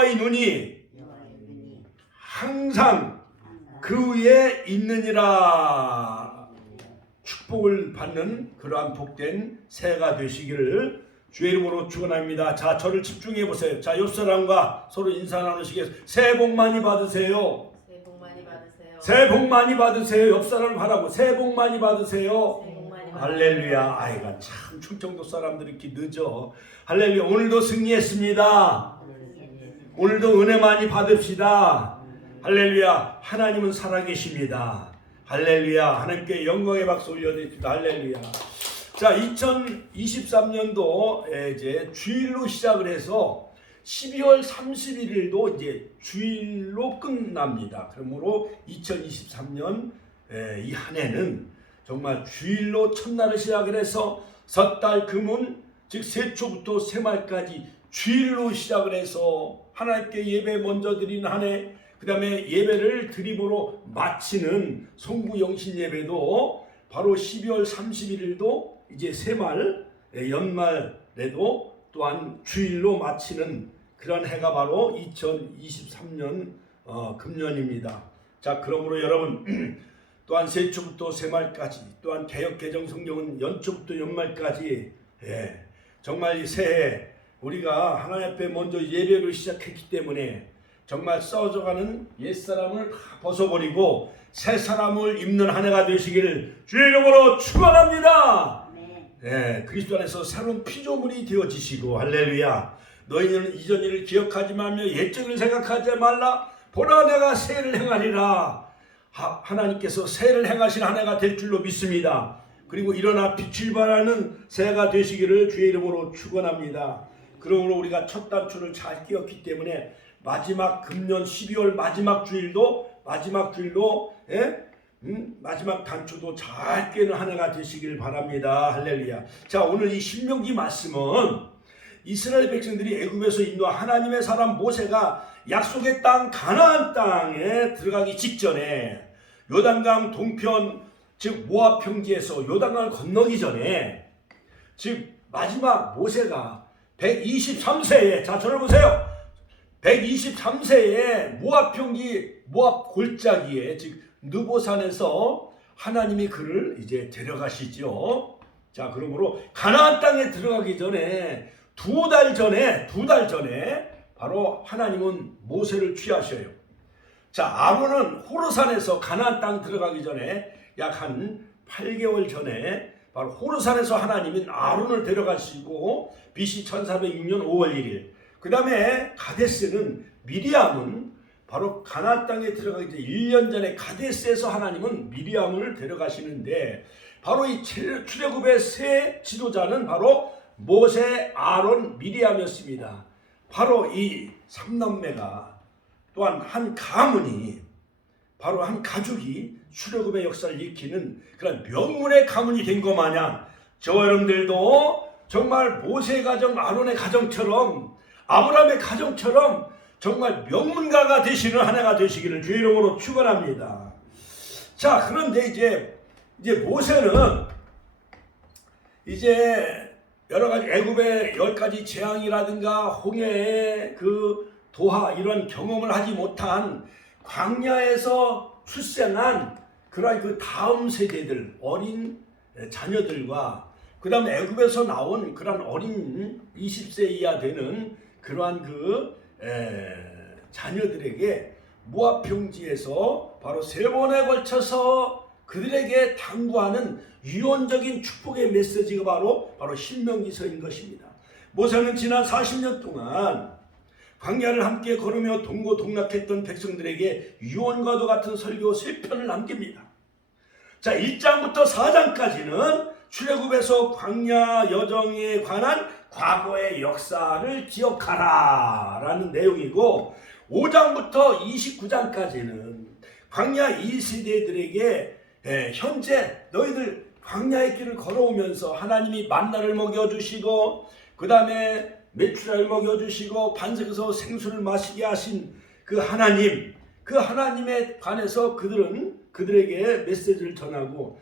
여호와의 눈이 항상 그 위에 있느니라. 축복을 받는 그러한 복된 새해가 되시기를 주의 이름으로 축원합니다. 자, 저를 집중해 보세요. 자, 옆 사람과 서로 인사 나누시겠습니다. 새해 복 많이 받으세요. 새해 복 많이 받으세요. 새해 복 많이 받으세요. 옆 사람을 바라고 새해 복 많이 받으세요. 새해 복 많이 받으세요. 할렐루야. 아이가 참 충청도 사람들이 이렇게 늦어. 할렐루야. 오늘도 승리했습니다. 오늘도 은혜 많이 받읍시다. 할렐루야. 하나님은 살아계십니다. 할렐루야. 하나님께 영광의 박수 올려드립니다. 할렐루야. 자, 2023년도 이제 주일로 시작을 해서 12월 31일도 이제 주일로 끝납니다. 그러므로 2023년 이 한 해는 정말 주일로 첫날을 시작을 해서 섣달 금은 즉 세초부터 새말까지 주일로 시작을 해서 하나님께 예배 먼저 드리는 한 해, 그 다음에 예배를 드림으로 마치는 송구영신 예배도 바로 12월 31일도 이제 새말, 연말에도 또한 주일로 마치는 그런 해가 바로 2023년 금년입니다. 자, 그러므로 여러분 또한 세초부터 새말까지, 또한 개역개정 성경은 연초부터 연말까지 정말 이 새해 우리가 하나님 앞에 먼저 예배를 시작했기 때문에 정말 써져가는 옛사람을 다 벗어버리고 새 사람을 입는 한 해가 되시기를 주의 이름으로 축원합니다. 그리스도 안에서 새로운 피조물이 되어지시고 할렐루야. 너희는 이전 일을 기억하지 말며 옛적 일을 생각하지 말라. 보라 내가 새해를 행하리라. 하나님께서 새해를 행하신 한 해가 될 줄로 믿습니다. 그리고 일어나 빛을 발하는 새해가 되시기를 주의 이름으로 축원합니다. 그러므로 우리가 첫 단추를 잘 끼웠기 때문에 마지막 금년 12월 마지막 주일도 마지막 단추도 잘 꿰는 한 해가 되시길 바랍니다. 할렐루야. 자, 오늘 이 신명기 말씀은 이스라엘 백성들이 애굽에서 인도한 하나님의 사람 모세가 약속의 땅 가나안 땅에 들어가기 직전에 요단강 동편 즉 모압 평지에서 요단강을 건너기 전에 즉 마지막 모세가 123세에 자 저를 보세요. 123세에 모압 평지 모압 골짜기에 즉 느보산에서 하나님이 그를 이제 데려가시죠. 자, 그러므로 가나안 땅에 들어가기 전에 두 달 전에 바로 하나님은 모세를 취하셔요. 자, 아론은 호르산에서 가나안 땅 들어가기 전에 약 한 8개월 전에 바로 호르산에서 하나님은 아론을 데려가시고 BC 1406년 5월 1일 그 다음에 가데스는 미리암은 바로 가나안 땅에 들어가기 전에 1년 전에 가데스에서 하나님은 미리암을 데려가시는데 바로 이 출애굽의 세 지도자는 바로 모세, 아론, 미리암이었습니다. 바로 이 삼남매가 또한 한 가문이 바로 한 가족이 출애굽의 역사를 일으키는 그런 명문의 가문이 된 것 마냥 저와 여러분들도 정말 모세의 가정, 아론의 가정처럼 아브라함의 가정처럼 정말 명문가가 되시는 한 해가 되시기를 주의 이름으로 축원합니다. 자, 그런데 이제 모세는 이제 여러 가지 애굽의 10가지 재앙이라든가 홍해의 그 도하 이런 경험을 하지 못한 광야에서 출생한 그러한 그 다음 세대들 어린 자녀들과 그 다음에 애굽에서 나온 그런 어린 20세 이하 되는 그러한 그 자녀들에게 모압 평지에서 바로 3번에 걸쳐서 그들에게 당부하는 유언적인 축복의 메시지가 바로 신명기서인 것입니다. 모세는 지난 40년 동안 광야를 함께 걸으며 동고동락했던 백성들에게 유언과도 같은 설교 3편을 남깁니다. 자, 1장부터 4장까지는 출애굽에서 광야 여정에 관한 과거의 역사를 기억하라 라는 내용이고 5장부터 29장까지는 광야 2세대들에게 현재 너희들 광야의 길을 걸어오면서 하나님이 만나를 먹여주시고 그 다음에 메추라를 먹여주시고 반석에서 생수를 마시게 하신 그 하나님에 관해서 그들에게 메시지를 전하고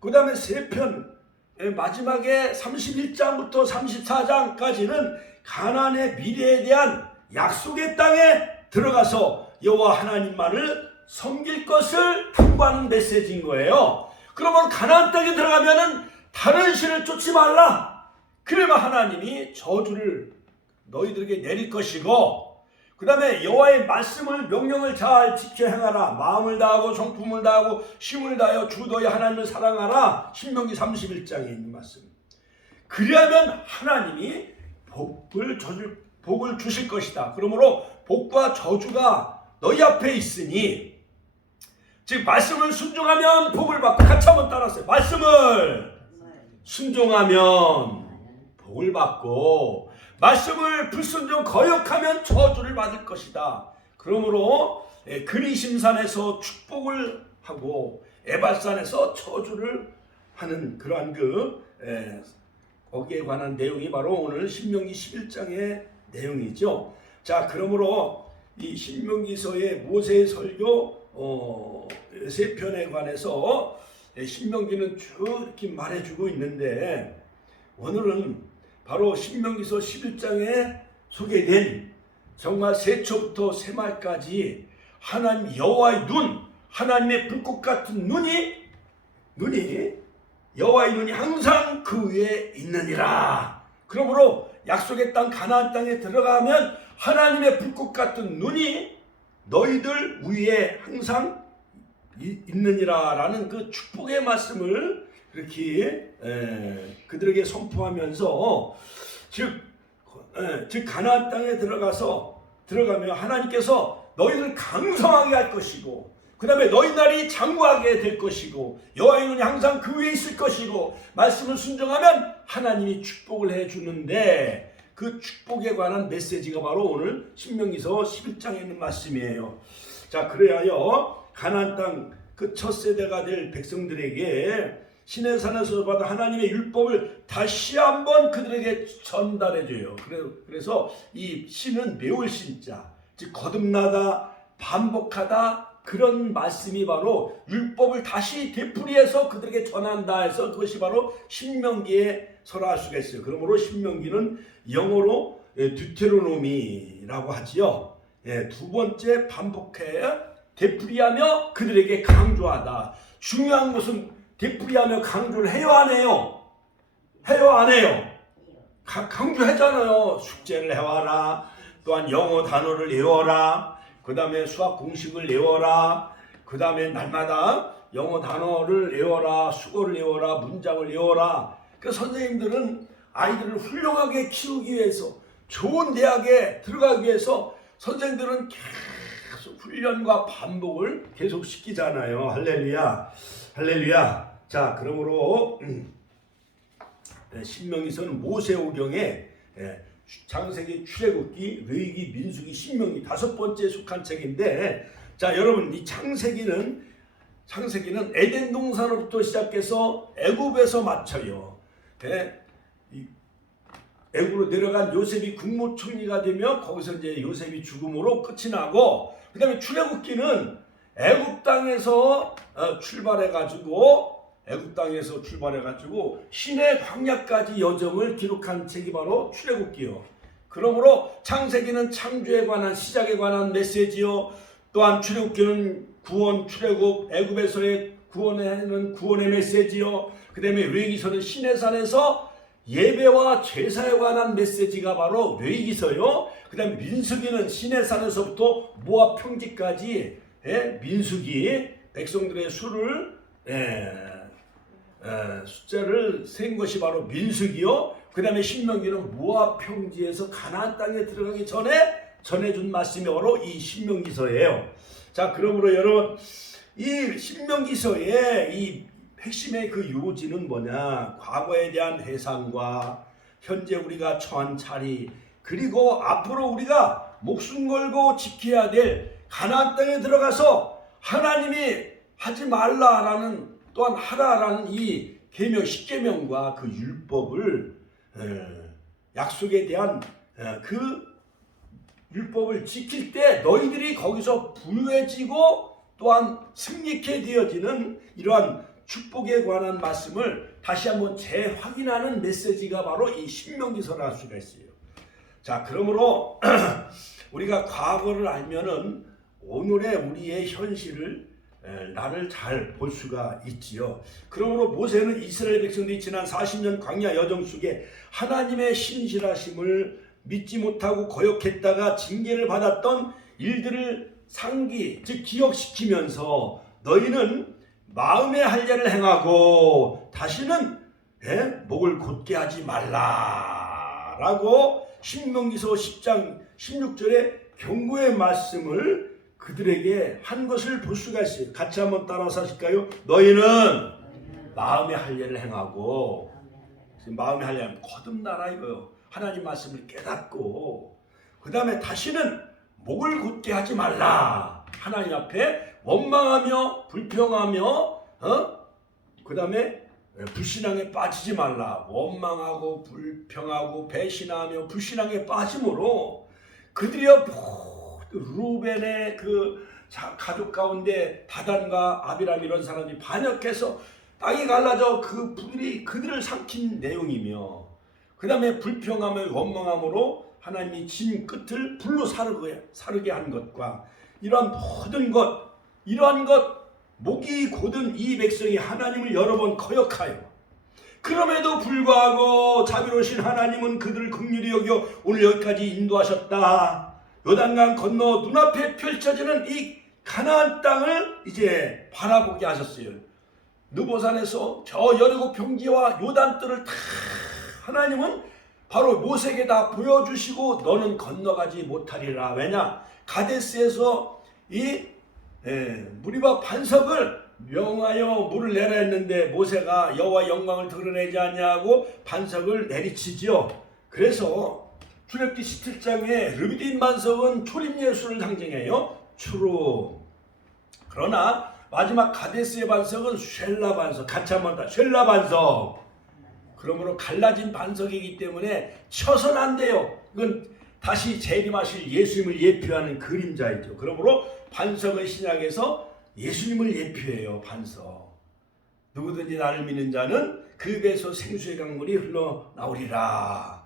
그 다음에 3편 마지막에 31장부터 34장까지는 가나안의 미래에 대한 약속의 땅에 들어가서 여호와 하나님만을 섬길 것을 탐구하는 메시지인 거예요. 그러면 가나안 땅에 들어가면은 다른 신을 쫓지 말라. 그러면 하나님이 저주를 너희들에게 내릴 것이고, 그 다음에 여호와의 말씀을 명령을 잘 지켜 행하라. 마음을 다하고 성품을 다하고 힘을 다하여 주 너희 하나님을 사랑하라. 신명기 31장에 있는 말씀. 그리하면 하나님이 복을 주실 것이다. 그러므로 복과 저주가 너희 앞에 있으니, 즉 말씀을 순종하면 복을 받고, 같이 한번 따라하세요. 말씀을 순종하면 복을 받고, 말씀을 불순종 거역하면 저주를 받을 것이다. 그러므로 그리심산에서 축복을 하고 에발산에서 저주를 하는 그러한 거기에 관한 내용이 바로 오늘 신명기 11장의 내용이죠. 자, 그러므로 이 신명기서의 모세의 설교 세 편에 관해서 신명기는 쭉 이렇게 말해주고 있는데, 오늘은 바로 신명기서 11장에 소개된 정말 세초부터 세말까지 하나님 여호와의 눈, 하나님의 불꽃 같은 눈이 여호와의 눈이 항상 그 위에 있느니라. 그러므로 약속의 땅 가나안 땅에 들어가면 하나님의 불꽃 같은 눈이 너희들 위에 항상 있느니라 라는 그 축복의 말씀을 그렇게 그들에게 선포하면서, 즉 가나안 땅에 들어가면 하나님께서 너희를 강성하게 할 것이고, 그 다음에 너희 날이 장구하게 될 것이고, 여호와의 눈이 항상 그 위에 있을 것이고, 말씀을 순종하면 하나님이 축복을 해주는데, 그 축복에 관한 메시지가 바로 오늘 신명기서 11장에 있는 말씀이에요. 자, 그래야여 가나안 땅 그 첫 세대가 될 백성들에게 시내산에서 받은 하나님의 율법을 다시 한번 그들에게 전달해줘요. 그래서 이 신은 매울 신자, 즉 거듭나다, 반복하다, 그런 말씀이 바로 율법을 다시 되풀이해서 그들에게 전한다 해서 그것이 바로 신명기에 설할 수가 있어요. 그러므로 신명기는 영어로 듀테로노미라고 하지요. 두 번째 반복해 되풀이하며 그들에게 강조하다. 중요한 것은 되풀이하며 강조를 해요, 안 해요? 해요, 안 해요? 강조하잖아요. 숙제를 해와라. 또한 영어 단어를 외워라. 그 다음에 수학 공식을 외워라. 그 다음에 날마다 영어 단어를 외워라. 수어를 외워라. 문장을 외워라. 그래서 선생님들은 아이들을 훌륭하게 키우기 위해서, 좋은 대학에 들어가기 위해서 선생들은 계속 훈련과 반복을 계속 시키잖아요. 할렐루야, 할렐루야. 자, 그러므로 신명기서는 모세오경에 창세기, 출애굽기, 레위기, 민수기, 신명기 5번째 속한 책인데, 자, 여러분, 이 창세기는 에덴 동산으로부터 시작해서 애굽에서 마쳐요. 애굽으로 내려간 요셉이 국무총리가 되며 거기서 이제 요셉이 죽음으로 끝이 나고, 그 다음에 출애굽기는 애굽 땅에서 출발해가지고 신의 광야까지 여정을 기록한 책이 바로 출애굽기요. 그러므로 창세기는 창조에 관한, 시작에 관한 메시지요. 또한 출애굽기는 구원, 출애굽, 애굽에서의 구원의 메시지요. 그 다음에 레위기서는 시내산에서 예배와 제사에 관한 메시지가 바로 레위기서요. 그 다음에 민수기는 시내산에서부터 모압 평지까지 민수기, 백성들의 숫자를 센 것이 바로 민수기요. 그 다음에 신명기는 모압 평지에서 가나안 땅에 들어가기 전에 전해준 말씀이 바로 이 신명기서예요. 자, 그러므로 여러분, 이 신명기서의 이 핵심의 그 요지는 뭐냐? 과거에 대한 회상과 현재 우리가 처한 자리, 그리고 앞으로 우리가 목숨 걸고 지켜야 될 가나안 땅에 들어가서 하나님이 하지 말라라는, 또한 하라라는 이 계명, 10계명과 그 율법을, 약속에 대한 그 율법을 지킬 때 너희들이 거기서 부유해지고 또한 승리케 되어지는 이러한 축복에 관한 말씀을 다시 한번 재확인하는 메시지가 바로 이 신명기서라 할 수가 있어요. 자, 그러므로 우리가 과거를 알면은 오늘의 우리의 현실을 나를 잘 볼 수가 있지요. 그러므로 모세는 이스라엘 백성들이 지난 40년 광야 여정 속에 하나님의 신실하심을 믿지 못하고 거역했다가 징계를 받았던 일들을 상기, 즉 기억시키면서 너희는 마음의 할례를 행하고 다시는 목을 곧게 하지 말라라고 신명기서 10장 16절의 경고의 말씀을 그들에게 한 것을 볼 수가 있어요. 같이 한번 따라서 하실까요? 너희는 마음의 할례를 행하고, 마음의 할례는 거듭나라 이거요. 하나님 말씀을 깨닫고, 그 다음에 다시는 목을 곧게 하지 말라. 하나님 앞에 원망하며 불평하며 그 다음에 불신앙에 빠지지 말라. 원망하고 불평하고 배신하며 불신앙에 빠짐으로 그들이여 루벤의 그 가족 가운데 다단과 아비람 이런 사람들이 반역해서 땅이 갈라져 그들을 삼킨 내용이며, 그 다음에 불평하며 원망함으로 하나님이 진 끝을 불로 사르게 한 것과 이러한 모든 것, 이러한 것, 목이 곧은 이 백성이 하나님을 여러 번 거역하여 그럼에도 불구하고 자비로우신 하나님은 그들을 긍휼히 여겨 오늘 여기까지 인도하셨다. 요단강 건너 눈앞에 펼쳐지는 이 가나안 땅을 이제 바라보게 하셨어요. 느보산에서 저 여리고 평지와 요단뜰을 다 하나님은 바로 모세에게 다 보여주시고 너는 건너가지 못하리라. 왜냐? 가데스에서 이 무리바 반석을 명하여 물을 내라 했는데 모세가 여호와 영광을 드러내지 않냐고 반석을 내리치지요. 그래서 출애굽기 17장에 르비딤 반석은 초림 예수를 상징해요. 추루. 그러나 마지막 가데스의 반석은 쉘라 반석. 같이 한번 더. 쉘라 반석. 그러므로 갈라진 반석이기 때문에 쳐서는 안 돼요. 이건 다시 재림하실 예수님을 예표하는 그림자이죠. 그러므로 반석의 신약에서 예수님을 예표해요. 반석. 누구든지 나를 믿는 자는 그 배에서 생수의 강물이 흘러나오리라.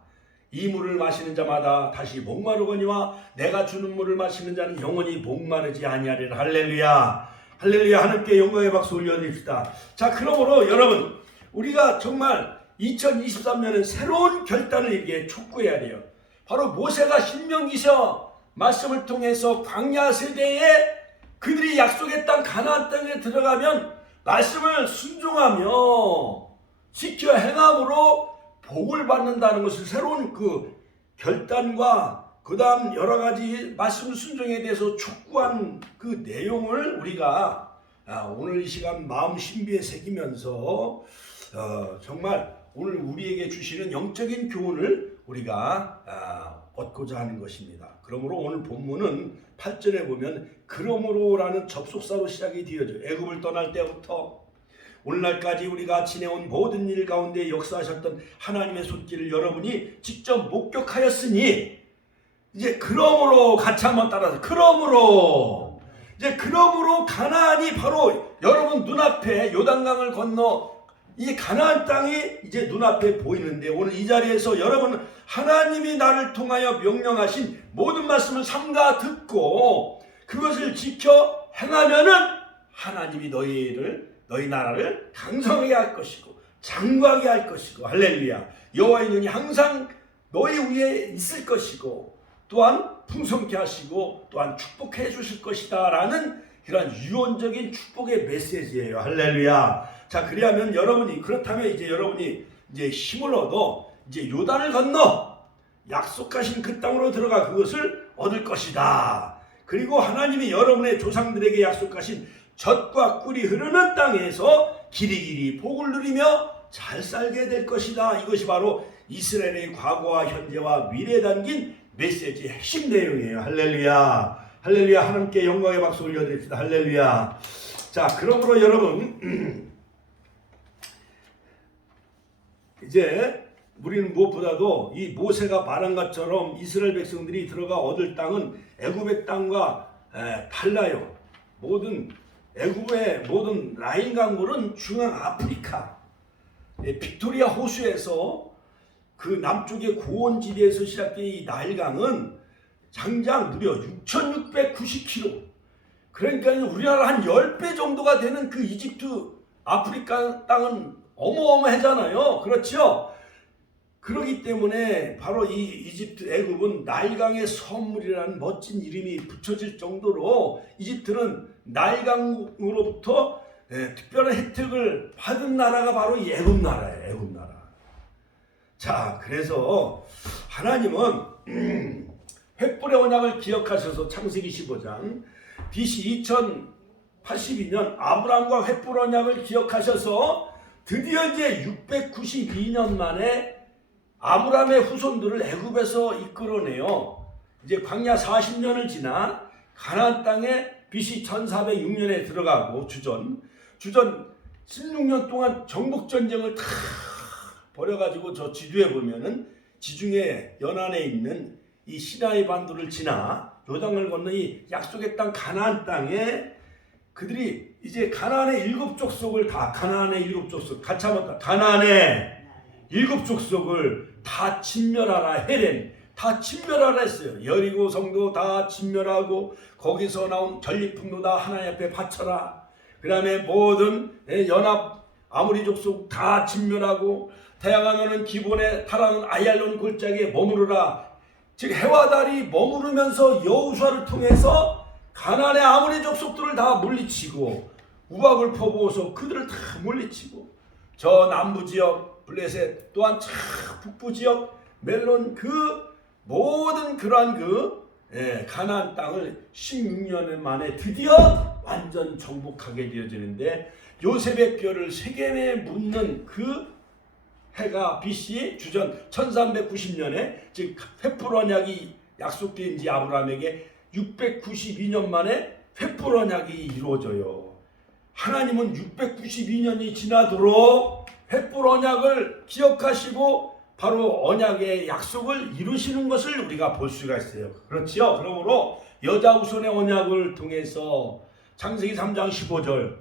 이 물을 마시는 자마다 다시 목마르거니와 내가 주는 물을 마시는 자는 영원히 목마르지 아니하리라. 할렐루야. 할렐루야. 하나님께 영광의 박수 올려드립시다. 자, 그러므로 여러분, 우리가 정말 2023년은 새로운 결단을 이렇게 촉구해야 돼요. 바로 모세가 신명기서 말씀을 통해서 광야 세대에 그들이 약속의 땅 가나안 땅에 들어가면 말씀을 순종하며 지켜 행함으로 복을 받는다는 것을 새로운 그 결단과 그 다음 여러 가지 말씀 순종에 대해서 촉구한 그 내용을 우리가 오늘 이 시간 마음 신비에 새기면서 정말 오늘 우리에게 주시는 영적인 교훈을 우리가 얻고자 하는 것입니다. 그러므로 오늘 본문은 8절에 보면 그러므로라는 접속사로 시작이 되어져요. 애굽을 떠날 때부터 오늘날까지 우리가 지내온 모든 일 가운데 역사하셨던 하나님의 손길을 여러분이 직접 목격하였으니 이제 그러므로 같이 한번 따라서 그러므로 이제 그러므로 가나안이 바로 여러분 눈앞에 요단강을 건너 이 가나안 땅이 이제 눈앞에 보이는데 오늘 이 자리에서 여러분 하나님이 나를 통하여 명령하신 모든 말씀을 삼가 듣고 그것을 지켜 행하면은 하나님이 너희 나라를 강성하게 할 것이고 장구하게 할 것이고 할렐루야. 여호와의 눈이 항상 너희 위에 있을 것이고 또한 풍성케 하시고 또한 축복해 주실 것이다 라는 그런 유언적인 축복의 메시지예요. 할렐루야. 자, 그리하면 그렇다면 이제 여러분이 이제 힘을 얻어 이제 요단을 건너 약속하신 그 땅으로 들어가 그것을 얻을 것이다. 그리고 하나님이 여러분의 조상들에게 약속하신 젖과 꿀이 흐르는 땅에서 길이길이 복을 누리며 잘 살게 될 것이다. 이것이 바로 이스라엘의 과거와 현재와 미래에 담긴 메시지의 핵심 내용이에요. 할렐루야. 할렐루야. 하나님께 영광의 박수 올려드립시다. 할렐루야. 자, 그러므로 여러분 이제 우리는 무엇보다도 이 모세가 말한 것처럼 이스라엘 백성들이 들어가 얻을 땅은 애굽의 땅과 달라요. 애굽의 모든 라인 강물은 중앙 아프리카 빅토리아 호수에서 그 남쪽의 고원지대에서 시작된 이 나일강은 장장 무려 6,690km. 그러니까 우리나라 한 10배 정도가 되는 그 이집트 아프리카 땅은 어마어마하잖아요. 그렇죠? 그렇기 때문에 바로 이 이집트 애굽은 나일강의 선물이라는 멋진 이름이 붙여질 정도로 이집트는 나일강으로부터 특별한 혜택을 받은 나라가 바로 이 애굽 나라예요. 애굽 나라. 자, 그래서 하나님은 횃불의 언약을 기억하셔서 창세기 15장 BC 2082년 아브라함과 횃불 언약을 기억하셔서 드디어 이제 692년 만에 아브라함의 후손들을 애굽에서 이끌어내요. 이제 광야 40년을 지나 가나안 땅에 BC 1406년에 들어가고 주전 16년 동안 정복 전쟁을 다 벌여가지고 저 지도에 보면은 지중해 연안에 있는 이 시나이 반도를 지나 요단을 건너 이 약속의 땅 가나안 땅에 그들이 이제 가나안의 7족속을 다 가나안의 7족속 같이 한번 가나안의 7족속을 다 진멸하라. 헤렘 다 진멸하라 했어요. 여리고 성도 다 진멸하고 거기서 나온 전리품도 다 하나님 앞에 바쳐라. 그 다음에 모든 연합 아모리 족속 다 진멸하고 태양하는 기본에 달하는 아얄론 골짜기에 머무르라. 즉 해와 달이 머무르면서 여호수아를 통해서 가나안의 아모리 족속들을 다 물리치고 우박을 퍼부어서 그들을 다 물리치고 저 남부 지역 블레셋 또한 북부 지역 멜론 그 모든 그러한 가나안 땅을 16년 만에 드디어 완전 정복하게 되어지는데 요셉의 뼈를 세겜에 묻는 그 해가 BC 주전 1390년에 즉 횃불 언약이 약속된 지 아브라함에게 692년 만에 횃불 언약이 이루어져요. 하나님은 692년이 지나도록 횃불 언약을 기억하시고 바로 언약의 약속을 이루시는 것을 우리가 볼 수가 있어요. 그렇지요? 그러므로 여자 후손의 언약을 통해서 창세기 3장 15절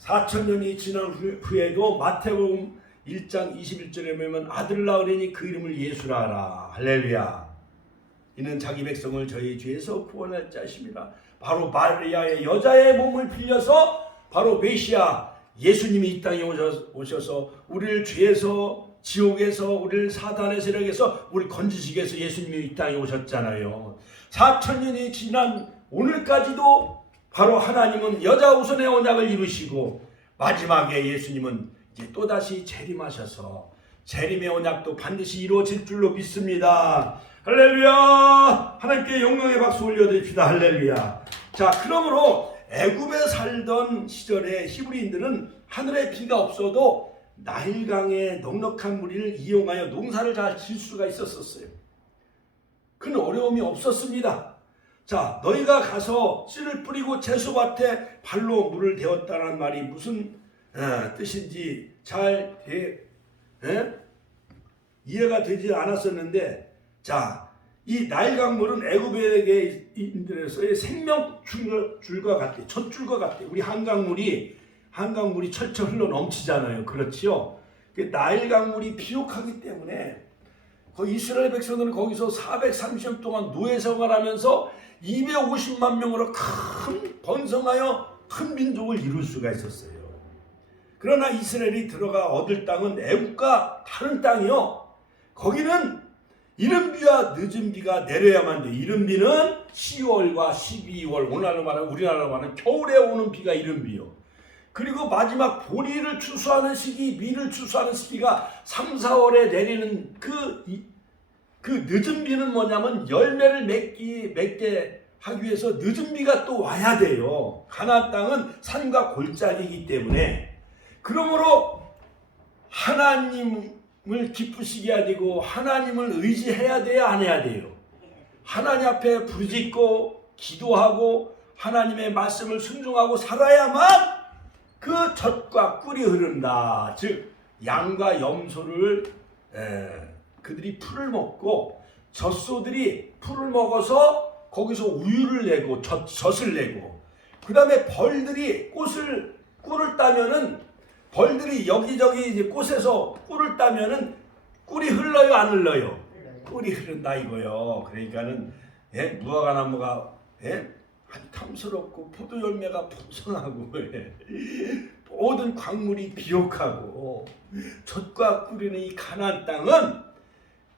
4,000년이 지난 후에도 마태복음 1장 21절에 보면 아들을 낳으려니 그 이름을 예수라 하라. 할렐루야. 이는 자기 백성을 저희 죄에서 구원할 자십니다. 바로 마리아의 여자의 몸을 빌려서 바로 메시아 예수님이 이 땅에 오셔서 우리를 죄에서 지옥에서 우리를 사단의 세력에서 우리를 건지시기 위해서 예수님이 이 땅에 오셨잖아요. 4,000년이 지난 오늘까지도 바로 하나님은 여자 후손의 언약을 이루시고 마지막에 예수님은 이제 또다시 재림하셔서 재림의 언약도 반드시 이루어질 줄로 믿습니다. 할렐루야. 하나님께 영광의 박수 올려드립시다. 할렐루야. 자, 그러므로 애굽에 살던 시절에 히브리인들은 하늘에 비가 없어도 나일강의 넉넉한 물을 이용하여 농사를 잘 지을 수가 있었어요. 큰 어려움이 없었습니다. 자, 너희가 가서 씨를 뿌리고 제수밭에 발로 물을 대었다는 말이 무슨 뜻인지 잘 이해가 되지 않았었는데, 자, 이 나일강물은 애굽에게인들에서의 생명줄과 같대, 젖줄과 같대. 우리 한강물이 철철 흘러 넘치잖아요. 그렇지요? 나일강물이 비옥하기 때문에 이스라엘 백성들은 거기서 430년 동안 노예 생활하면서 250만 명으로 큰 번성하여 큰 민족을 이룰 수가 있었어요. 그러나 이스라엘이 들어가 얻을 땅은 애굽과 다른 땅이요. 거기는 이른 비와 늦은 비가 내려야만 돼. 이른 비는 10월과 12월, 우리나라로 말하는 겨울에 오는 비가 이른 비요. 그리고 마지막 보리를 추수하는 시기, 밀을 추수하는 시기가 3, 4월에 내리는 그 늦은 비는 뭐냐면 열매를 맺게 하기 위해서 늦은 비가 또 와야 돼요. 가나안 땅은 산과 골짜기이기 때문에. 그러므로 하나님을 기쁘시게 해야 되고 하나님을 의지해야 돼요, 안 해야 돼요? 하나님 앞에 부르짖고 기도하고 하나님의 말씀을 순종하고 살아야만 그 젖과 꿀이 흐른다. 즉 양과 염소를 그들이 풀을 먹고 젖소들이 풀을 먹어서 거기서 우유를 내고 젖을 내고, 그 다음에 벌들이 꿀을 따면은 벌들이 여기저기 이제 꽃에서 꿀을 따면은 꿀이 흘러요, 안 흘러요? 꿀이 흐른다 이거요. 그러니까는 무화과나무가 아주 탐스럽고 포도 열매가 풍성하고 모든 광물이 비옥하고 젖과 꿀이는 이 가나안 땅은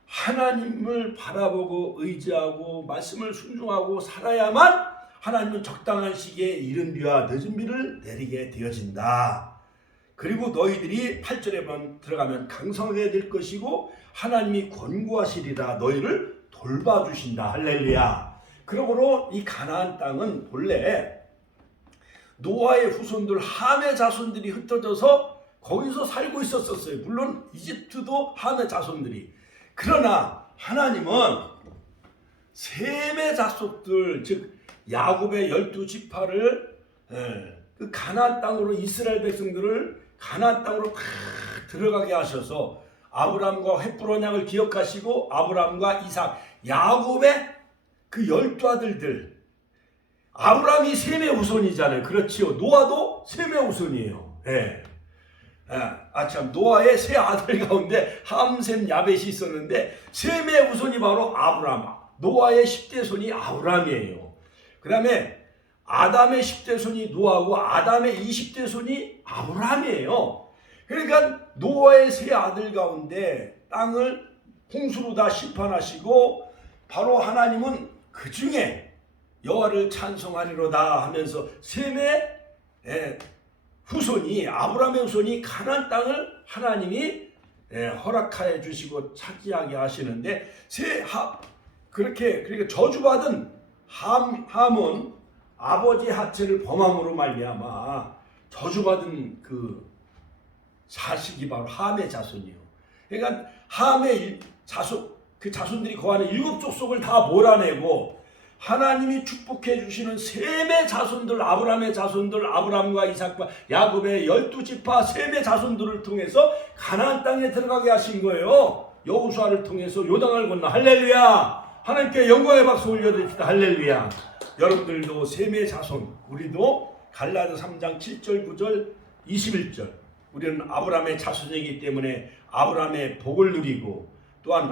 하나님을 바라보고 의지하고 말씀을 순종하고 살아야만 하나님은 적당한 시기에 이른 비와 늦은 비를 내리게 되어진다. 그리고 너희들이 8절에 들어가면 강성하게 될 것이고 하나님이 권고하시리라. 너희를 돌봐주신다. 할렐루야. 그러므로 이 가나안 땅은 본래 노아의 후손들 함의 자손들이 흩어져서 거기서 살고 있었어요. 물론 이집트도 함의 자손들이. 그러나 하나님은 셈의 자손들, 즉 야곱의 12지파를 그 가나안 땅으로 이스라엘 백성들을 가나안 땅으로 팍 들어가게 하셔서 아브람과 헷불온 양을 기억하시고 아브람과 이삭, 야곱의 그 12아들들, 아브람이 셈의 후손이잖아요. 그렇지요. 노아도 셈의 후손이에요. 참 노아의 세 아들 가운데 함, 셈, 야벳이 있었는데 셈의 후손이 바로 아브람, 노아의 10대 손이 아브람이에요. 그 다음에 아담의 10대 손이 노아고 아담의 20대 손이 아브람이에요. 그러니까 노아의 세 아들 가운데 땅을 홍수로 다 심판하시고 바로 하나님은 그 중에 여호와를 찬송하리로다 하면서 셈의 후손이 아브라함의 후손이 가나안 땅을 하나님이 허락하여 주시고 차지하게 하시는데 그러니까 저주받은 함은 아버지 하체를 범함으로 말미암아 저주받은 그 자식이 바로 함의 자손이요. 그러니까 함의 그 자손들이 거하는 7 족속을 다 몰아내고 하나님이 축복해 주시는 셈의 자손들, 아브라함의 자손들, 아브라함과 이삭과 야곱의 12지파 셈의 자손들을 통해서 가나안 땅에 들어가게 하신 거예요. 여호수아를 통해서 요단을 건너. 할렐루야. 하나님께 영광의 박수 올려드립시다. 할렐루야. 여러분들도 셈의 자손, 우리도 갈라디아 3장 7절 9절 21절 우리는 아브라함의 자손이기 때문에 아브라함의 복을 누리고 또한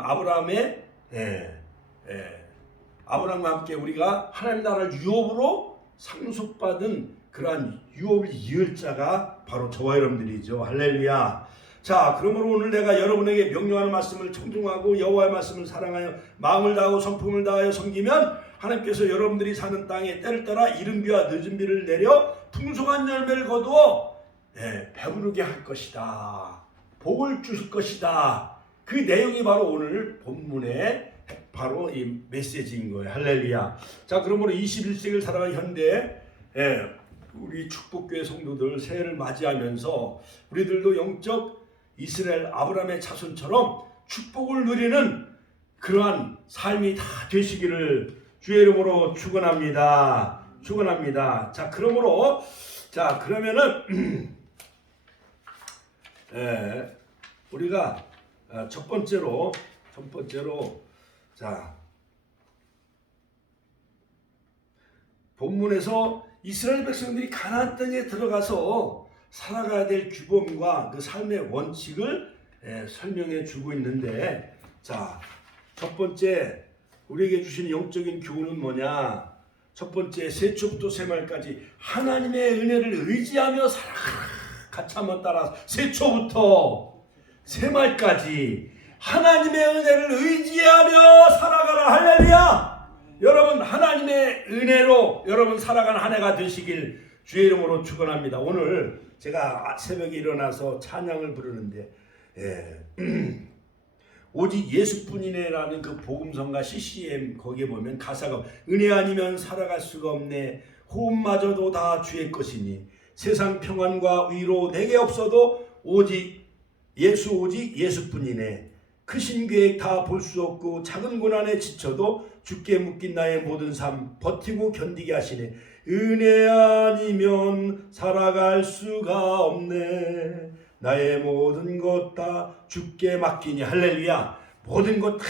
아브라함과 함께 우리가 하나님 나라를 유업으로 상속받은 그러한 유업을 이을 자가 바로 저와 여러분들이죠. 할렐루야. 자, 그러므로 오늘 내가 여러분에게 명령하는 말씀을 청종하고 여호와의 말씀을 사랑하여 마음을 다하고 성품을 다하여 섬기면 하나님께서 여러분들이 사는 땅에 때를 따라 이른 비와 늦은 비를 내려 풍성한 열매를 거두어 배부르게 할 것이다. 복을 주실 것이다. 그 내용이 바로 오늘 본문의 바로 이 메시지인 거예요. 할렐루야. 자, 그러므로 21세기를 살아가는 현대 우리 축복교회 성도들 새해를 맞이하면서 우리들도 영적 이스라엘 아브라함의 자손처럼 축복을 누리는 그러한 삶이 다 되시기를 주의 이름으로 축원합니다. 축원합니다. 자, 그러면은 우리가 첫 번째로 자, 본문에서 이스라엘 백성들이 가나안 땅에 들어가서 살아가야 될 규범과 그 삶의 원칙을 설명해 주고 있는데, 자, 첫 번째 우리에게 주신 영적인 교훈은 뭐냐? 첫 번째, 세초부터 세말까지 하나님의 은혜를 의지하며 살아가라. 같이 한번 따라서 세초부터 세말까지 하나님의 은혜를 의지하며 살아가라. 할렐루야. 여러분, 하나님의 은혜로 여러분 살아가는 한 해가 되시길 주의 이름으로 축원합니다. 오늘 제가 새벽에 일어나서 찬양을 부르는데 오직 예수뿐이네라는 그 복음성가 CCM 거기에 보면 가사가 은혜 아니면 살아갈 수가 없네. 호흡마저도 다 주의 것이니 세상 평안과 위로 내게 없어도 오직 예수뿐이네. 크신 계획 다 볼 수 없고 작은 고난에 지쳐도 주께 묶인 나의 모든 삶 버티고 견디게 하시네. 은혜 아니면 살아갈 수가 없네. 나의 모든 것 다 주께 맡기니. 할렐루야. 모든 것 다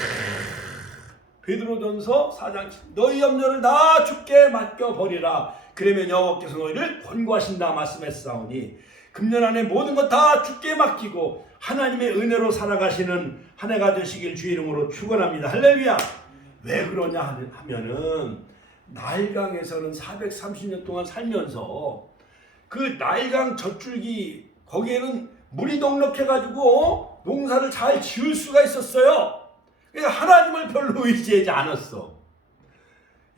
베드로전서 4장 너희 염려를 다 주께 맡겨버리라. 그러면 여호와께서 너희를 권고하신다 말씀했사오니 금년 안에 모든 것 다 주께 맡기고 하나님의 은혜로 살아가시는 한 해가 되시길 주의 이름으로 축원합니다. 할렐루야. 왜 그러냐 하면은 나일강에서는 430년 동안 살면서 그 나일강 젖줄기 거기에는 물이 넉넉해가지고 농사를 잘 지을 수가 있었어요. 그러니까 하나님을 별로 의지하지 않았어.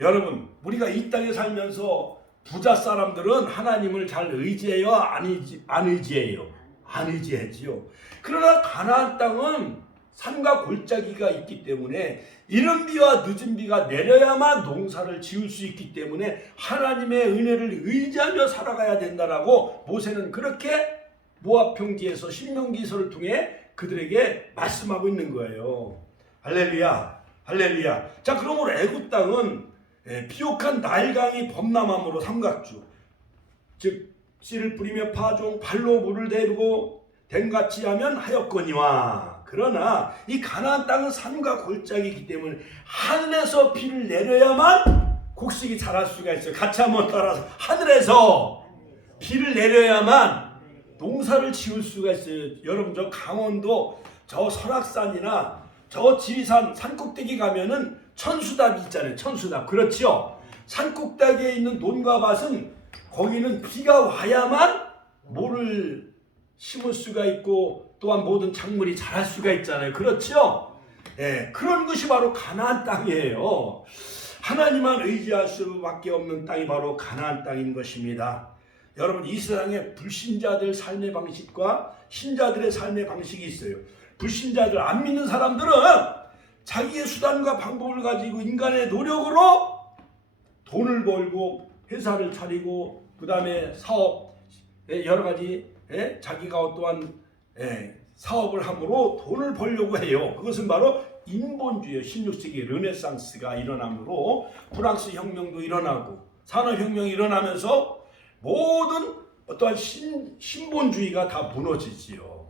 여러분, 우리가 이 땅에 살면서 부자 사람들은 하나님을 잘 의지해요? 안 의지해요? 안 의지하지요. 그러나 가나안 땅은 산과 골짜기가 있기 때문에 이른 비와 늦은 비가 내려야만 농사를 지을 수 있기 때문에 하나님의 은혜를 의지하며 살아가야 된다라고 모세는 그렇게 모압 평지에서 신명기서를 통해 그들에게 말씀하고 있는 거예요. 할렐루야, 할렐루야. 자, 그러므로 애굽 땅은 비옥한 나일강이 범람함으로 삼각주, 즉 씨를 뿌리며 파종, 발로 물을 대고 댐같이 하면 하였거니와. 그러나 이 가나안 땅은 산과 골짜기이기 때문에 하늘에서 비를 내려야만 곡식이 자랄 수가 있어요. 같이 한번 따라서 하늘에서 비를 내려야만 농사를 지을 수가 있어요. 여러분, 저 강원도 저 설악산이나 저 지리산 산꼭대기 가면은 천수답이 있잖아요. 천수답. 그렇죠? 산꼭대기에 있는 논과 밭은 거기는 비가 와야만 모를 심을 수가 있고 또한 모든 작물이 자랄 수가 있잖아요. 그렇죠? 네, 그런 것이 바로 가나안 땅이에요. 하나님만 의지할 수밖에 없는 땅이 바로 가나안 땅인 것입니다. 여러분, 이 세상에 불신자들 삶의 방식과 신자들의 삶의 방식이 있어요. 불신자들, 안 믿는 사람들은 자기의 수단과 방법을 가지고 인간의 노력으로 돈을 벌고 회사를 차리고 그 다음에 사업, 여러 가지 자기가 어떠한 사업을 함으로 돈을 벌려고 해요. 그것은 바로 인본주의, 16세기 르네상스가 일어나므로 프랑스 혁명도 일어나고 산업혁명이 일어나면서 모든 어떠한 신본주의가 다 무너지지요.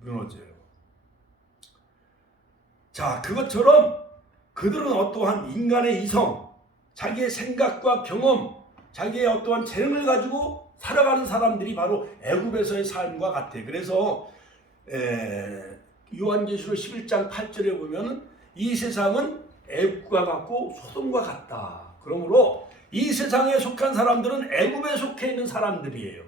무너져요. 자, 그것처럼 그들은 어떠한 인간의 이성, 자기의 생각과 경험, 자기의 어떠한 재능을 가지고 살아가는 사람들이 바로 애굽에서의 삶과 같아. 그래서 요한계시록 11장 8절에 보면 이 세상은 애굽과 같고 소돔과 같다. 그러므로 이 세상에 속한 사람들은 애굽에 속해 있는 사람들이에요.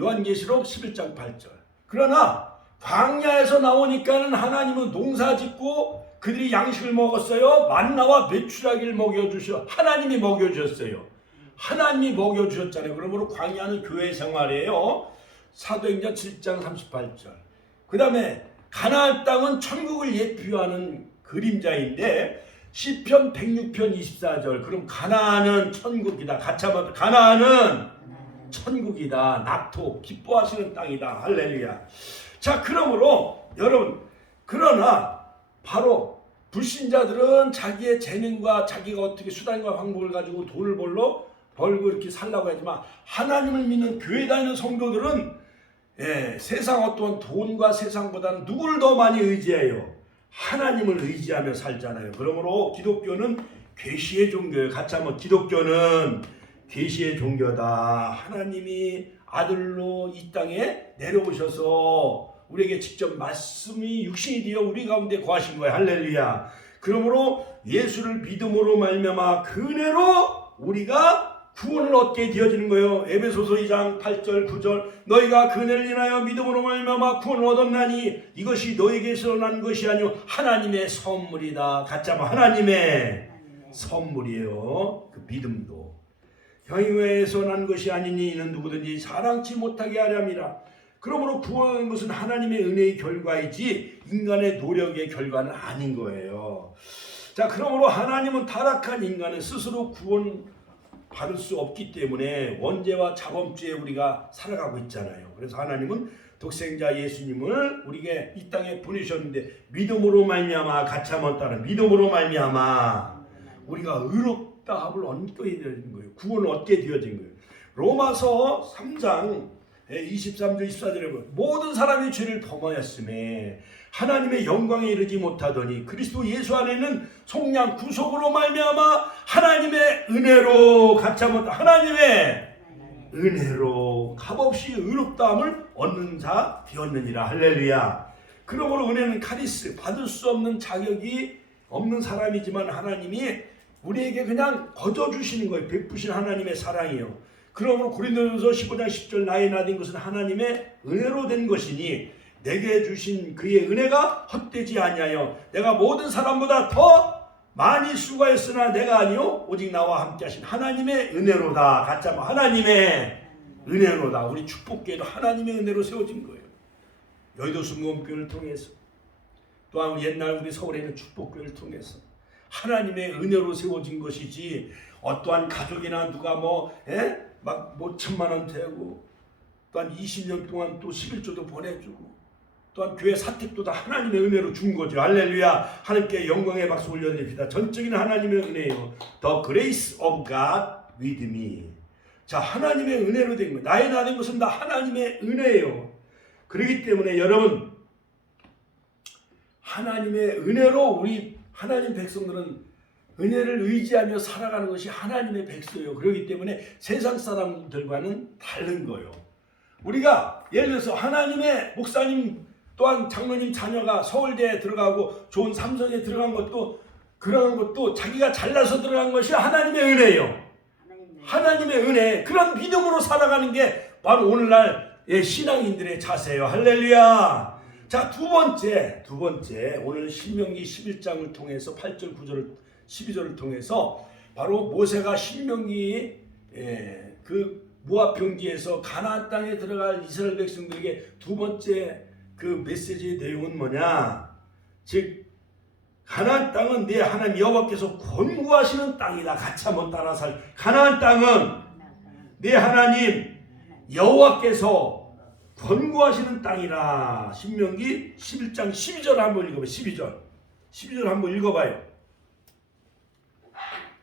요한계시록 11장 8절. 그러나 광야에서 나오니까는 하나님은 농사짓고 그들이 양식을 먹었어요. 만나와 메추라기를 먹여주셔. 하나님이 먹여주셨어요. 하나님이 먹여주셨잖아요. 그러므로 광야는 교회 생활이에요. 사도행전 7장 38절. 그 다음에 가나안 땅은 천국을 예표하는 그림자인데 시편 106편 24절. 그럼 가나안은 천국이다. 같이 한번 가나안은 천국이다. 낙토 기뻐하시는 땅이다. 할렐루야. 자, 그러므로 여러분, 그러나 바로 불신자들은 자기의 재능과 자기가 어떻게 수단과 방법을 가지고 돈을 벌고 이렇게 살라고 하지만 하나님을 믿는 교회 다니는 성도들은 세상 어떠한 돈과 세상보다는 누구를 더 많이 의지해요? 하나님을 의지하며 살잖아요. 그러므로 기독교는 계시의 종교예요. 같이 한번 기독교는 계시의 종교다. 하나님이 아들로 이 땅에 내려오셔서 우리에게 직접 말씀이 육신이 되어 우리 가운데 거하신 거예요. 할렐루야. 그러므로 예수를 믿음으로 말미암아 그 은혜로 우리가 구원을 얻게 되어지는 거예요. 에베소서 2장 8절 9절 너희가 그 은혜를 인하여 믿음으로 말미암아 구원을 얻었나니 이것이 너희에게서 난 것이 아니요 하나님의 선물이다. 같이 한번 하나님의 선물이에요. 그 믿음도 형용에서 난 것이 아니니 이는 누구든지 자랑치 못하게 하렴이라. 그러므로 구원하는 것은 하나님의 은혜의 결과이지 인간의 노력의 결과는 아닌 거예요. 자, 그러므로 하나님은 타락한 인간은 스스로 구원받을 수 없기 때문에 원죄와 자범죄에 우리가 살아가고 있잖아요. 그래서 하나님은 독생자 예수님을 우리에게 이 땅에 보내셨는데 믿음으로 말미암아, 같이 한번 따라 믿음으로 말미암아 우리가 의롭다 함을 얻게 되어진 거예요. 구원을 얻게 되어진 거예요. 로마서 3장 23절 24절에 보면 모든 사람이 죄를 범하였음에 하나님의 영광에 이르지 못하더니 그리스도 예수 안에는 속량 구속으로 말미암아 하나님의 은혜로 같이 한번 하나님의 은혜로 값없이 의롭다함을 얻는 자 되었느니라. 할렐루야. 그러므로 은혜는 카리스, 받을 수 없는 자격이 없는 사람이지만 하나님이 우리에게 그냥 거저 주시는 거예요. 베푸신 하나님의 사랑이요. 그러므로 고린도전서 15장 10절 나의 나된 것은 하나님의 은혜로 된 것이니 내게 주신 그의 은혜가 헛되지 아니하여 내가 모든 사람보다 더 많이 수고했으나 내가 아니요 오직 나와 함께 하신 하나님의 은혜로다. 같이 한번 하나님의 은혜로다. 우리 축복교회도 하나님의 은혜로 세워진 거예요. 여의도 순금교회를 통해서 또한 옛날 우리 서울에 있는 축복교회를 통해서 하나님의 은혜로 세워진 것이지 어떠한 가족이나 누가 막 1,000만 원 되고 또한 20년 동안 또 11조도 보내주고 또한 교회 사택도 다 하나님의 은혜로 준 거죠. 할렐루야. 하나님께 영광의 박수 올려드립니다. 전적인 하나님의 은혜예요. The grace of God with me. 자, 하나님의 은혜로 된 거. 나의 나 된 것은 다 하나님의 은혜예요. 그렇기 때문에 여러분 하나님의 은혜로 우리 하나님 백성들은 은혜를 의지하며 살아가는 것이 하나님의 백성이에요. 그렇기 때문에 세상 사람들과는 다른 거예요. 우리가 예를 들어서 하나님의 목사님 또한 장로님 자녀가 서울대에 들어가고 좋은 삼성에 들어간 것도 그러한 것도 자기가 잘나서 들어간 것이 하나님의 은혜예요. 하나님의 은혜. 그런 믿음으로 살아가는 게 바로 오늘날의 신앙인들의 자세예요. 할렐루야. 자, 두 번째 오늘 신명기 11장을 통해서 8절 9절 12절을 통해서 바로 모세가 신명기 그 모압 평지에서 가나안 땅에 들어갈 이스라엘 백성들에게 두 번째 그 메시지의 내용은 뭐냐? 즉 가나안 땅은 내 하나님 여호와께서 권고하시는 땅이다. 같이 한번 따라서 가나안 땅은 내 하나님 여호와께서 권고하시는 땅이라. 신명기 11장 12절 한번 읽어봐요. 12절 한번 읽어봐요.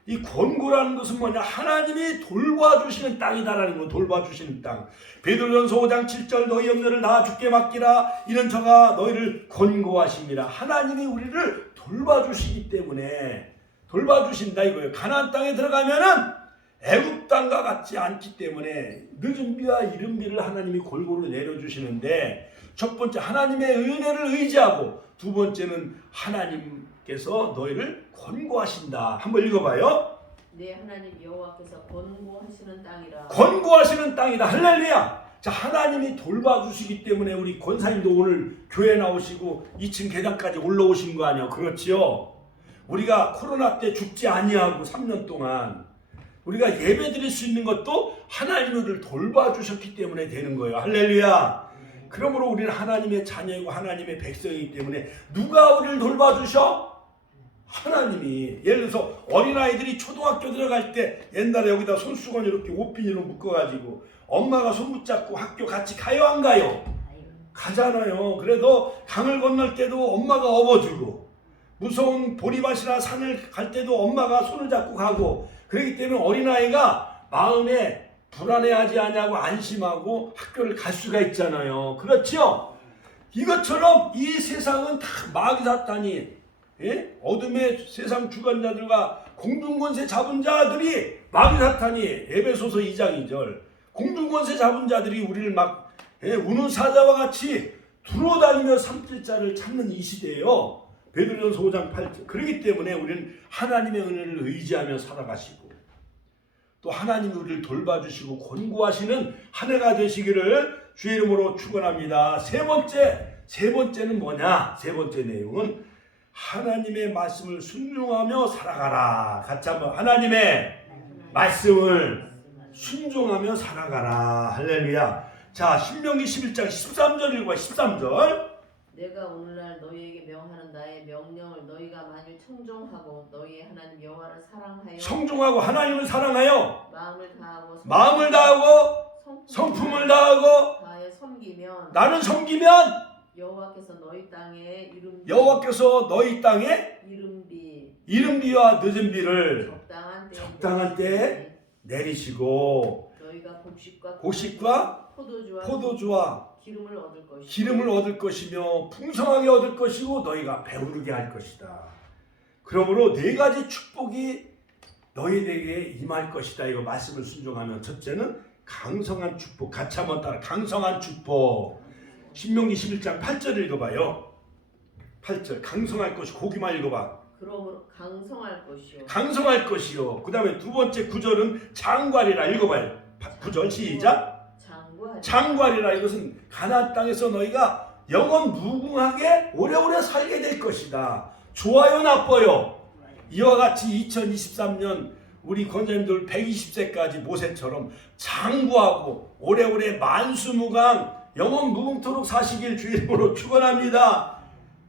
이 권고라는 것은 뭐냐? 하나님이 돌봐주시는 땅이다라는 거. 돌봐주시는 땅. 베드로전서 5장 7절 너희 염려를 다 주께 맡기라. 이는 저가 너희를 권고하십니다. 하나님이 우리를 돌봐주시기 때문에 돌봐주신다 이거예요. 가나안 땅에 들어가면은 애굽 땅과 같지 않기 때문에 늦은 비와 이른 비를 하나님이 골고루 내려주시는데 첫 번째 하나님의 은혜를 의지하고 두 번째는 하나님께서 너희를 권고하신다. 한번 읽어봐요. 내 하나님 여호와께서 권고하시는 땅이라. 권고하시는 땅이다. 할렐루야. 자, 하나님이 돌봐주시기 때문에 우리 권사님도 오늘 교회 나오시고 2층 계단까지 올라오신 거 아니에요? 그렇지요. 우리가 코로나 때 죽지 아니하고 3년 동안 우리가 예배 드릴 수 있는 것도 하나님이 우리를 돌봐주셨기 때문에 되는 거예요. 할렐루야. 그러므로 우리는 하나님의 자녀이고 하나님의 백성이기 때문에 누가 우리를 돌봐주셔? 하나님이. 예를 들어서 어린아이들이 초등학교 들어갈 때 옛날에 여기다 손수건 이렇게 옷비닐로 묶어가지고 엄마가 손 붙잡고 학교 같이 가요 안 가요? 가잖아요. 그래도 강을 건널 때도 엄마가 업어주고 무서운 보리밭이나 산을 갈 때도 엄마가 손을 잡고 가고 그렇기 때문에 어린아이가 마음에 불안해하지 않냐고 안심하고 학교를 갈 수가 있잖아요. 그렇죠? 이것처럼 이 세상은 다 마귀 사탄이 어둠의 세상 주관자들과 공중권세 잡은 자들이 마귀 사탄이 에베소서 2장 2절 공중권세 잡은 자들이 우리를 막 우는 사자와 같이 두루다니며 삼킬 자를 찾는 이 시대예요. 베드로전서 5장 8절. 그렇기 때문에 우리는 하나님의 은혜를 의지하며 살아가시고 또 하나님이 우리를 돌봐주시고 권고하시는 한 해가 되시기를 주의 이름으로 축원합니다. 세 번째는 뭐냐? 세 번째 내용은 하나님의 말씀을 순종하며 살아가라. 같이 한번 하나님의 말씀을 순종하며 살아가라. 할렐루야. 자, 신명기 11장 13절 읽어봐. 13절. 내가 오늘날 너희에게 명하는 나의 명령을 너희가 만일 청종하고 너희의 하나님 여호와를 사랑하여 청종하고 하나님을 사랑하여 마음을 다하고 성품을 다하고 섬기면 나는 섬기면 여호와께서 너희 땅에 이른비와 늦은 비를 적당한 때에 내리시고 너희가 곡식과 포도주와 기름을 얻을 것이며 풍성하게 얻을 것이고 너희가 배부르게 할 것이다. 그러므로 네 가지 축복이 너희에게 임할 것이다. 이거 말씀을 순종하면 첫째는 강성한 축복. 같이 한번 따라. 강성한 축복. 신명기 11장 8절 읽어봐요. 8절. 강성할 것이 고기만 읽어봐. 그러므로 강성할 것이요. 강성할 것이요. 그 다음에 두 번째 9절은 장구하리라. 읽어봐요. 9절 시작. 장구하리라. 이것은 가나안 땅에서 너희가 영원 무궁하게 오래오래 살게 될 것이다. 좋아요, 나빠요? 이와 같이 2023년 우리 권사님들 120세까지 모세처럼 장구하고 오래오래 만수무강 영원 무궁토록 사시길 주 이름으로 축원합니다.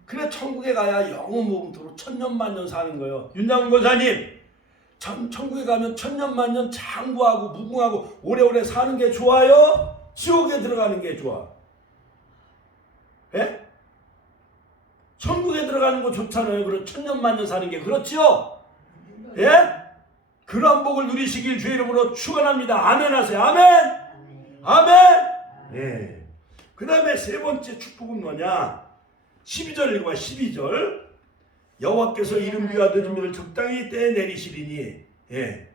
그래 천국에 가야 영원 무궁토록 천년만년 사는 거예요. 윤장훈 권사님, 천국에 가면 천년만년 장구하고 무궁하고 오래오래 사는 게 좋아요? 지옥에 들어가는 게 좋아? 예? 천국에 들어가는 거 좋잖아요. 그럼 천년만년 사는 게 그렇지요? 예? 그런 복을 누리시길 주의 이름으로 축원합니다. 아멘 하세요. 아멘. 아멘. 예. 그 다음에 세 번째 축복은 뭐냐? 12절 읽어봐. 12절. 여호와께서 이른비와 늦은비를 적당히 때에 내리시리니. 예.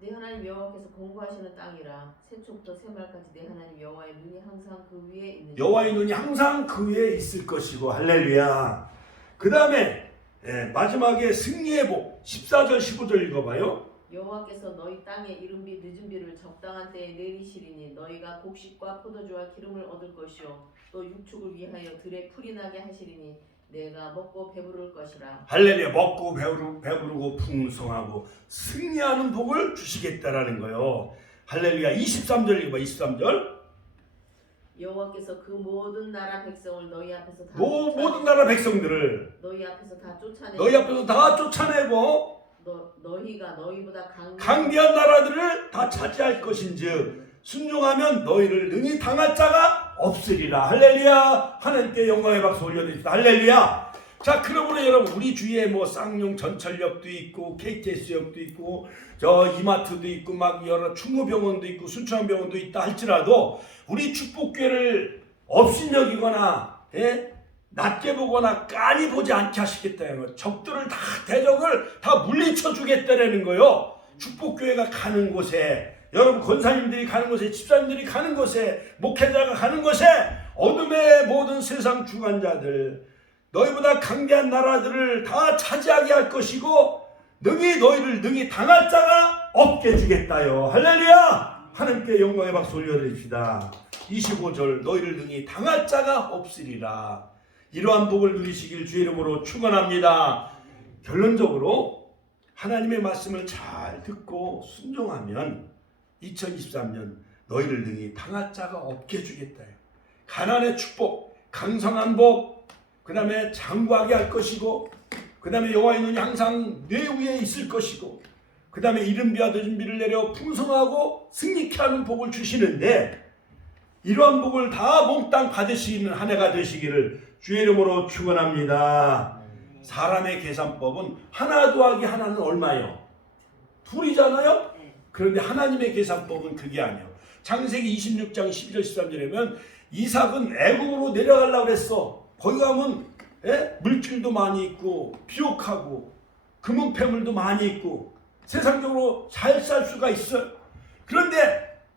내 하나님 여호와께서 공부하시는 땅이라 새초부터 새말까지 내 하나님 여호와의 눈이 항상 그 위에 있는 여호와의 눈이 항상 그 위에 있을 것이고. 할렐루야. 그 다음에 마지막에 승리의 복 14절 15절 읽어봐요. 여호와께서 너희 땅에 이른비 늦은비를 적당한 때에 내리시리니 너희가 곡식과 포도주와 기름을 얻을 것이요 또 육축을 위하여 들에 풀이 나게 하시리니 내가 먹고 배부를 것이라. 할렐루야. 먹고 배부르고 풍성하고 승리하는 복을 주시겠다라는 거예요. 할렐루야. 23절 읽어봐. 23절. 여호와께서 그 모든 나라 백성을 너희 앞에서 다 모든 나라 백성들을 너희 앞에서 다 쫓아내고 너희 앞에서 다 쫓아내고 너희가 너희보다 강대한 나라들을 다 차지할 것인즉 순종하면 너희를 능히 당할 자가 없으리라. 할렐루야. 하나님께 영광의 박수 올려드립니다. 할렐루야. 자, 그러므로 여러분 우리 주위에 뭐 쌍용 전철역도 있고 KTX역도 있고 저 이마트도 있고 막 여러 충무병원도 있고 순천병원도 있다 할지라도 우리 축복교회를 업신여기거나 낮게 보거나 깐히 보지 않게 하시겠다는 거예요. 적들을 다 대적을 다 물리쳐 주겠다는 거예요. 축복교회가 가는 곳에 여러분 권사님들이 가는 곳에 집사님들이 가는 곳에 목회자가 가는 곳에 어둠의 모든 세상 주관자들 너희보다 강대한 나라들을 다 차지하게 할 것이고 너희를 능히 당할 자가 없게 주겠다요. 할렐루야. 하나님께 영광의 박수 올려드립시다. 25절 너희를 능히 당할 자가 없으리라. 이러한 복을 누리시길 주의 이름으로 축원합니다. 결론적으로 하나님의 말씀을 잘 듣고 순종하면 2023년 너희를 능히 당할 자가 없게 주겠다요. 가난의 축복, 강성한 복, 그 다음에 장구하게 할 것이고 그 다음에 여호와의 눈이 항상 뇌 위에 있을 것이고 그 다음에 이른비와 늦은비를 내려 풍성하고 승리케 하는 복을 주시는데 이러한 복을 다 몽땅 받으시는 한 해가 되시기를 주의 이름으로 축원합니다. 사람의 계산법은 하나 더하기 하나는 얼마예요? 둘이잖아요? 그런데 하나님의 계산법은 그게 아니에요. 창세기 26장 12절 13절에면 이삭은 애굽으로 내려가려고 그랬어. 거기 가면 물질도 많이 있고 비옥하고 금은 패물도 많이 있고 세상적으로 잘 살 수가 있어요. 그런데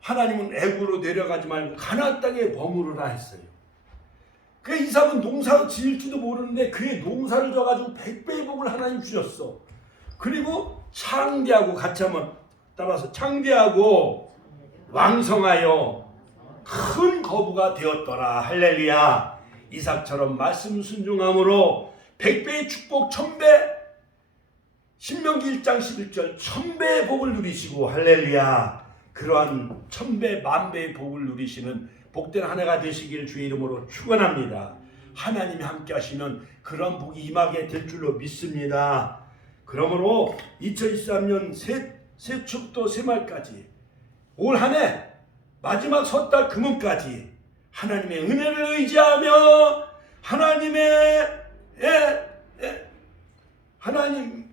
하나님은 애굽으로 내려가지 말고 가나안 땅에 머무르라 했어요. 그 이삭은 농사 지을지도 모르는데 그의 농사를 져가지고 100배의 복을 하나님 주셨어. 그리고 창대하고 같이 한번 따라서 창대하고 왕성하여 큰 거부가 되었더라. 할렐루야. 이삭처럼 말씀 순종함으로 100배의 축복 1000배 신명기 1장 11절 1000배의 복을 누리시고 할렐루야. 그러한 1000배 만배의 복을 누리시는 복된 한 해가 되시길 주의 이름으로 축원합니다. 하나님이 함께 하시면 그런 복이 임하게 될 줄로 믿습니다. 그러므로 2023년 새초부터 새말까지 올 한 해 마지막 섣달 금음까지 하나님의 은혜를 의지하며 하나님의 하나님이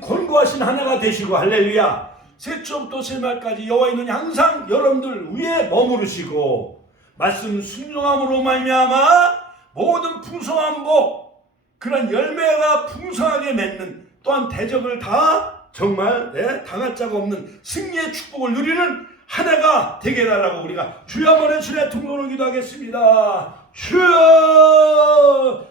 권고하신 한 해가 되시고 할렐루야. 새초부터 새말까지 여호와의 눈이 항상 여러분들 위에 머무르시고 말씀 순종함으로 말미암아 모든 풍성한 복 그런 열매가 풍성하게 맺는 또한 대적을 다 정말 당할 자가 없는 승리의 축복을 누리는 한 해가 되게 해달라고 우리가 주여 한번 주의 등론을 기도하겠습니다. 주여